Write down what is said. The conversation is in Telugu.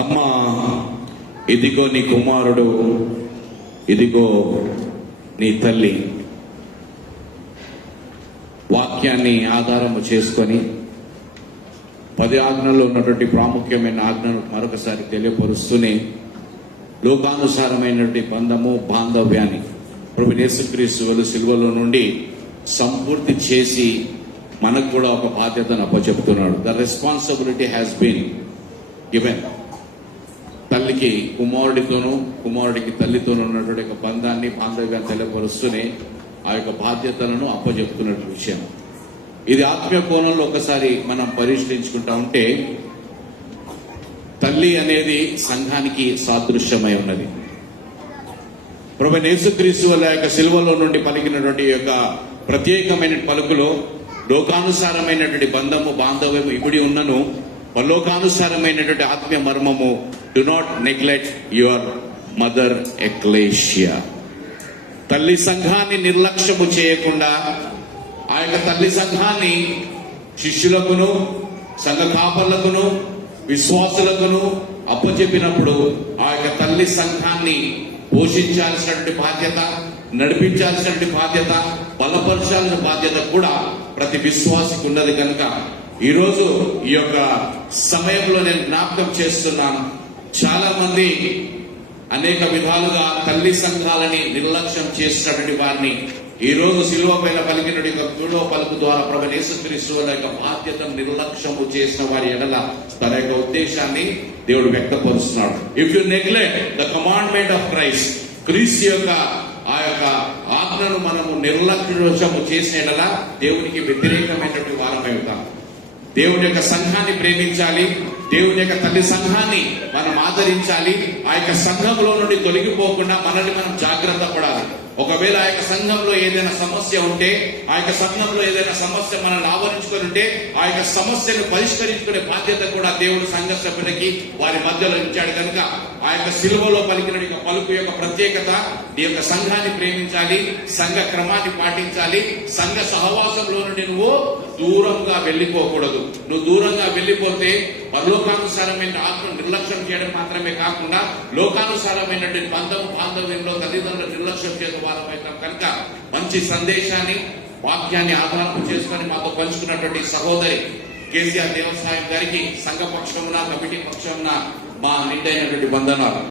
అమ్మా, ఇదిగో నీ కుమారుడు, ఇదిగో నీ తల్లి. వాక్యాన్ని ఆధారము చేసుకొని 10 ఆజ్ఞల్లో ఉన్నటువంటి ప్రాముఖ్యమైన ఆజ్ఞను మరొకసారి తెలియపరుస్తూనే లోకానుసారమైనటువంటి బంధము, బాంధవ్యాన్ని ప్రభు యేసుక్రీస్తు సిలువలో నుండి సంపూర్తి చేసి మనకు కూడా ఒక బాధ్యతను అప్పచెప్తున్నాడు. The responsibility has been given. తల్లికి కుమారుడితోనూ, కుమారుడికి తల్లితోనూ ఉన్నటువంటి ఒక బంధాన్ని, బాంధవ్యాన్ని తెలియపరుస్తూనే ఆ యొక్క బాధ్యతలను అప్పచెప్తున్నట్టు విషయం. ఇది ఆత్మీయ కోణంలో ఒకసారి మనం పరిశీలించుకుంటా ఉంటే, తల్లి అనేది సంఘానికి సాదృశ్యమై ఉన్నది. ప్రభువైన యేసుక్రీస్తు వారి యొక్క సిలువలో నుండి పలికినటువంటి యొక్క ప్రత్యేకమైన పలుకులో లోకానుసారమైనటువంటి బంధము, బాంధవ్యము ఇమిడి ఉన్నను, పరలోకానుసారమైనటువంటి ఆత్మీయ మర్మము. Do not neglect your mother ecclesia. తల్లి సంఘాన్ని నిర్లక్ష్యము చేయకుండా ఆ యొక్క తల్లి సంఘాన్ని శిష్యులకును, సంఘ కాపర్లకును, విశ్వాసులకును అప్పచెప్పినప్పుడు ఆ యొక్క తల్లి సంఘాన్ని పోషించాల్సినటువంటి బాధ్యత, నడిపించాల్సినటువంటి బాధ్యత, బలపరచాల్సిన బాధ్యత కూడా ప్రతి విశ్వాసికి ఉన్నది. కనుక ఈరోజు ఈ యొక్క సమయంలో నేను జ్ఞాపకం చేస్తున్నాను, చాలా మంది అనేక విధాలుగా తల్లి సంఘాలని నిర్లక్ష్యం చేసినటువంటి వారిని ఈ రోజు సిలువ పైన పలికినటువంటి మూడవ పలుకు ద్వారా ప్రభువైన యేసుక్రీస్తు వారి యొక్క బాధ్యతను నిర్లక్ష్యము చేసిన వారి ఎడల తన యొక్క ఉద్దేశాన్ని దేవుడు వ్యక్తపరుస్తున్నాడు. If you neglect the commandment of Christ, క్రీస్తు యొక్క ఆ యొక్క ఆజ్ఞను మనము నిర్లక్ష్యము చేసిన ఎడల దేవునికి వ్యతిరేకమైనటువంటి వారమై ఉంటాం. దేవుని యొక్క సంఘాన్ని ప్రేమించాలి, దేవుని యొక్క తల్లి సంఘాన్ని మనం ఆదరించాలి. ఆ యొక్క సంఘంలో నుండి తొలగిపోకుండా మనల్ని మనం జాగ్రత్త పడాలి. ఒకవేళ ఆ యొక్క సంఘంలో ఏదైనా సమస్య ఉంటే, ఆ యొక్క సంఘంలో ఏదైనా సమస్య మనల్ని ఆవరించుకొని ఉంటే, ఆ యొక్క సమస్యను పరిష్కరించుకునే బాధ్యత కూడా దేవుడు సంఘ సభ్యులకి వారి మధ్యలో ఇచ్చాడు. కనుక ఆ యొక్క సిలువలో పలికిన పలుకు యొక్క ప్రత్యేకత, నీ యొక్క సంఘాన్ని ప్రేమించాలి, సంఘ క్రమాన్ని పాటించాలి. సంఘ సహవాసంలో నుండి నువ్వు దూరంగా వెళ్ళిపోకూడదు. నువ్వు దూరంగా వెళ్ళిపోతే పరలోకానుసారమైన ఆత్మను నిర్లక్ష్యం చేయడం మాత్రమే కాకుండా లోకానుసారమైనటువంటి బంధం, బాంధవ్యంలో తల్లిదండ్రులు నిర్లక్ష్యం చేసే వారమవుతాం. కనుక మంచి సందేశాన్ని, వాక్యాన్ని ఆధారం చేసుకుని మాతో పంచుకున్నటువంటి సహోదరి కేసీఆర్ దేవసాయం గారికి సంఘ పక్షమున, కమిటీ పక్షమున మా నిండైనటువంటి వందనాలు.